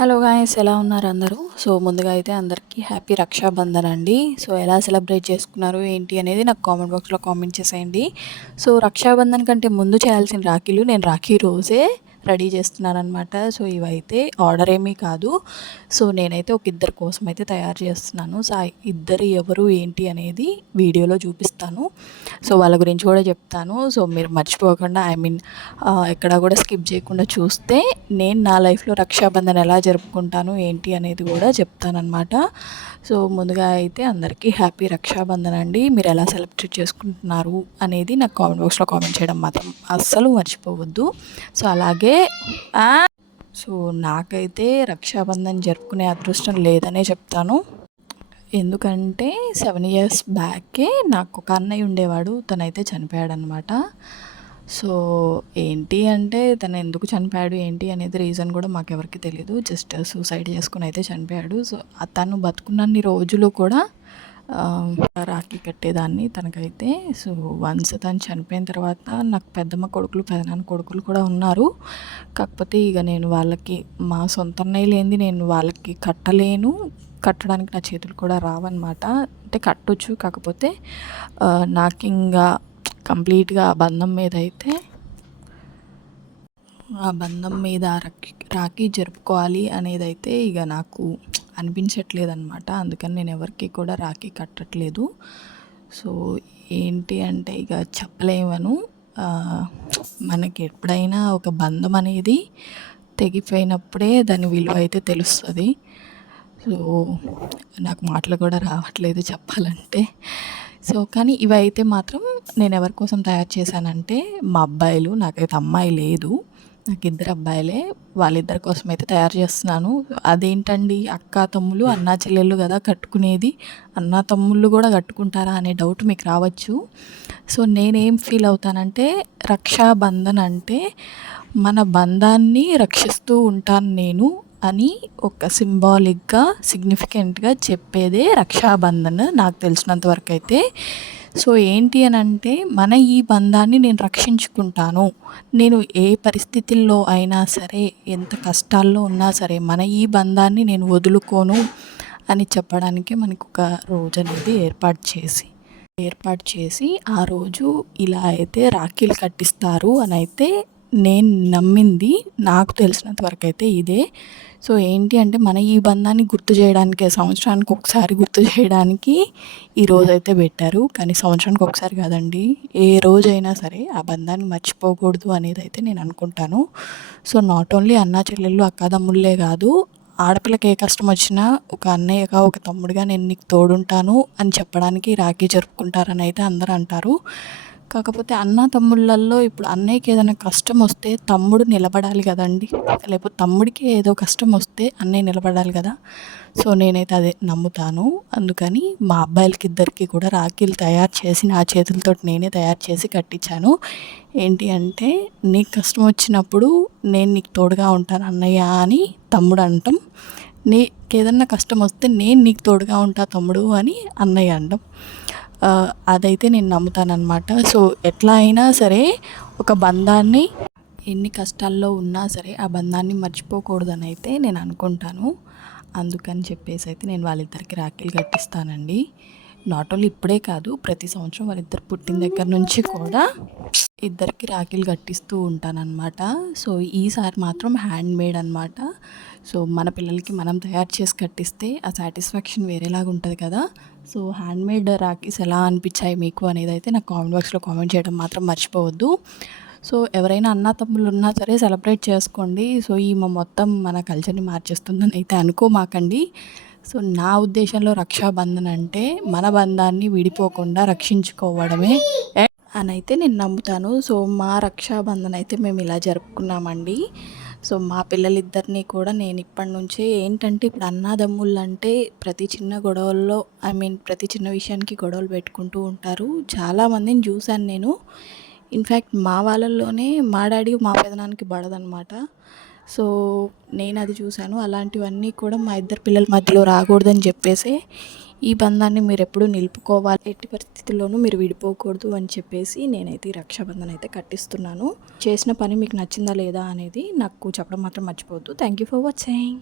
Hello guys, ఎలా ఉన్నారు అందరూ? ముందుగా అయితే అందరికీ హ్యాపీ రక్షాబంధన్ అండి. ఎలా సెలబ్రేట్ చేసుకున్నారు ఏంటి అనేది నాకు కామెంట్ బాక్స్లో కామెంట్ చేసేయండి. రక్షాబంధన్ కంటే ముందు చేయాల్సిన రాఖీలు నేను రాఖీ రోజే రెడీ చేస్తున్నానమాట. ఇవైతే ఆర్డర్ ఏమీ కాదు. నేనైతే ఒక ఇద్దరి కోసం అయితే తయారు చేస్తున్నాను. ఆ ఇద్దరు ఎవరు ఏంటి అనేది వీడియోలో చూపిస్తాను. వాళ్ళ గురించి కూడా చెప్తాను. మీరు మర్చిపోకుండా ఎక్కడ కూడా స్కిప్ చేయకుండా చూస్తే నేను నా లైఫ్లో రక్షాబంధన్ ఎలా జరుపుకుంటాను ఏంటి అనేది కూడా చెప్తానన్నమాట. ముందుగా అయితే అందరికీ హ్యాపీ రక్షాబంధన్ అండి. మీరు ఎలా సెలబ్రేట్ చేసుకుంటున్నారు అనేది నాకు కామెంట్ బాక్స్లో కామెంట్ చేయడం మాత్రం అస్సలు మర్చిపోవద్దు. అలాగే నాకైతే రక్షాబంధన్ జరుపుకునే అదృష్టం లేదనే చెప్తాను. ఎందుకంటే 7 years బ్యాకే నాకు ఒక అన్నయ్య ఉండేవాడు. తనైతే చనిపోయాడనమాట. ఏంటి అంటే తను ఎందుకు చనిపోయాడు ఏంటి అనేది రీజన్ కూడా మాకెవరికి తెలియదు. జస్ట్ సూసైడ్ చేసుకుని అయితే చనిపోయాడు. తను బతుకున్నన్ని రోజులు కూడా రాఖీ కట్టేదాన్ని తనకైతే. వన్స్ తను చనిపోయిన తర్వాత నాకు పెద్దమ్మ కొడుకులు పెదనాన్న కొడుకులు కూడా ఉన్నారు. కాకపోతే ఇక నేను వాళ్ళకి మా సొంత అన్నయ్య లేనిది నేను వాళ్ళకి కట్టలేను. కట్టడానికి నా చేతులు కూడా రావన్నమాట. అంటే కట్టొచ్చు, కాకపోతే నాకు ఇంకా కంప్లీట్గా ఆ బంధం మీద రాఖీ జరుపుకోవాలి అనేది అయితే ఇక నాకు అనిపించట్లేదు అనమాట. అందుకని నేను ఎవరికి కూడా రాఖీ కట్టట్లేదు. ఏంటి అంటే ఇక చెప్పలేమను. మనకి ఎప్పుడైనా ఒక బంధం అనేది తెగిపోయినప్పుడే దాని విలువ అయితే తెలుస్తుంది. నాకు మాటలు కూడా రావట్లేదు చెప్పాలంటే. కానీ ఇవైతే మాత్రం నేను ఎవరి కోసం తయారు చేశానంటే మా అబ్బాయిలు, నాకైతే అమ్మాయి లేదు, నాకు ఇద్దరు అబ్బాయిలే, వాళ్ళిద్దరి కోసం అయితే తయారు చేస్తున్నాను. అదేంటండి అక్క తమ్ముళ్ళు అన్నా చెల్లెళ్ళు కదా కట్టుకునేది, అన్నా తమ్ముళ్ళు కూడా కట్టుకుంటారా అనే డౌట్ మీకు రావచ్చు. నేనేం ఫీల్ అవుతానంటే రక్షాబంధన్ అంటే మన బంధాన్ని రక్షిస్తూ ఉంటాను నేను అని ఒక సింబాలిక్గా సిగ్నిఫికెంట్గా చెప్పేదే రక్షాబంధన్ నాకు తెలిసినంత వరకు అయితే. ఏంటి అని అంటే మన ఈ బంధాన్ని నేను రక్షించుకుంటాను, నేను ఏ పరిస్థితుల్లో అయినా సరే ఎంత కష్టాల్లో ఉన్నా సరే మన ఈ బంధాన్ని నేను వదులుకోను అని చెప్పడానికి మనకు ఒక రోజు అనేది ఏర్పాటు చేసి ఆ రోజు ఇలా అయితే రాఖీలు కట్టిస్తారు అని అయితే నేను నమ్మింది. నాకు తెలిసినంత వరకు అయితే ఇదే. ఏంటి అంటే మన ఈ బంధాన్ని గుర్తు చేయడానికి, సంవత్సరానికి ఒకసారి గుర్తు చేయడానికి ఈ రోజు అయితే పెట్టారు. కానీ సంవత్సరానికి ఒకసారి కాదండి, ఏ రోజైనా సరే ఆ బంధాన్ని మర్చిపోకూడదు అనేది అయితే నేను అనుకుంటాను. నాట్ ఓన్లీ అన్నా చెల్లెళ్ళు అక్కాదమ్ముళ్ళే కాదు, ఆడపిల్లకి ఏ కష్టం వచ్చినా ఒక అన్నయ్యగా ఒక తమ్ముడిగా నేను నీకు తోడుంటాను అని చెప్పడానికి రాఖీ జరుపుకుంటారని అయితే అందరూ అంటారు. కాకపోతే అన్న తమ్ముళ్ళల్లో ఇప్పుడు అన్నయ్యకి ఏదైనా కష్టం వస్తే తమ్ముడు నిలబడాలి కదండి, లేకపోతే తమ్ముడికి ఏదో కష్టం వస్తే అన్నయ్య నిలబడాలి కదా. నేనైతే అదే నమ్ముతాను. అందుకని మా అబ్బాయిలకి ఇద్దరికి కూడా రాఖీలు తయారు చేసి నా చేతులతో నేనే తయారు చేసి కట్టించాను. ఏంటి అంటే నీకు కష్టం వచ్చినప్పుడు నేను నీకు తోడుగా ఉంటాను అన్నయ్య అని తమ్ముడు అంటాం, నీకు ఏదన్నా కష్టం వస్తే నేను నీకు తోడుగా ఉంటా తమ్ముడు అని అన్నయ్య అంటాం. అదైతే నేను నమ్ముతానన్నమాట. ఎట్లా అయినా సరే ఒక బంధాన్ని ఎన్ని కష్టాల్లో ఉన్నా సరే ఆ బంధాన్ని మర్చిపోకూడదని అయితే నేను అనుకుంటాను. అందుకని చెప్పేసి అయితే నేను వాళ్ళిద్దరికి రాఖీలు కట్టిస్తానండి. నాట్ ఓన్లీ ఇప్పుడే కాదు, ప్రతి సంవత్సరం వాళ్ళిద్దరు పుట్టిన దగ్గర నుంచి కూడా ఇద్దరికి రాఖీలు కట్టిస్తూ ఉంటానన్నమాట. ఈసారి మాత్రం హ్యాండ్ మేడ్ అనమాట. మన పిల్లలకి మనం తయారు చేసి కట్టిస్తే ఆ సాటిస్ఫాక్షన్ వేరేలాగా ఉంటుంది కదా. హ్యాండ్ మేడ్ రాఖీస్ ఎలా అనిపించాయి మీకు అనేది అయితే నాకు కామెంట్ బాక్స్లో కామెంట్ చేయడం మాత్రం మర్చిపోవద్దు. ఎవరైనా అన్నా తమ్ముళ్ళు ఉన్నా సరే సెలబ్రేట్ చేసుకోండి. ఈమె మొత్తం మన కల్చర్ని మార్చేస్తుందని అయితే అనుకోమాకండి. నా ఉద్దేశంలో రక్షాబంధన్ అంటే మన బంధాన్ని విడిపోకుండా రక్షించుకోవడమే అని అయితే నేను నమ్ముతాను. మా రక్షాబంధన్ అయితే మేము ఇలా జరుపుకున్నామండి. మా పిల్లలిద్దరినీ కూడా నేను ఇప్పటి నుంచే ఏంటంటే ఇప్పుడు అన్నాదమ్ముళ్ళు అంటే ప్రతి చిన్న గొడవల్లో ప్రతి చిన్న విషయానికి గొడవలు పెట్టుకుంటూ ఉంటారు. చాలామందిని చూశాను నేను. ఇన్ఫ్యాక్ట్ మా వాళ్ళల్లోనే మా డాడీ మా పెదనాన్నకి పడదనమాట. నేను అది చూశాను. అలాంటివన్నీ కూడా మా ఇద్దరు పిల్లల మధ్యలో రాకూడదని చెప్పేసి ఈ బంధాన్ని మీరు ఎప్పుడూ నిలుపుకోవాలి, ఎట్టి పరిస్థితుల్లోనూ మీరు విడిపోకూడదు అని చెప్పేసి నేనైతే ఈ రక్షాబంధన్ అయితే కట్టిస్తున్నాను. చేసిన పని మీకు నచ్చిందా లేదా అనేది నాకు చెప్పడం మాత్రం మర్చిపోవద్దు. Thank you for watching.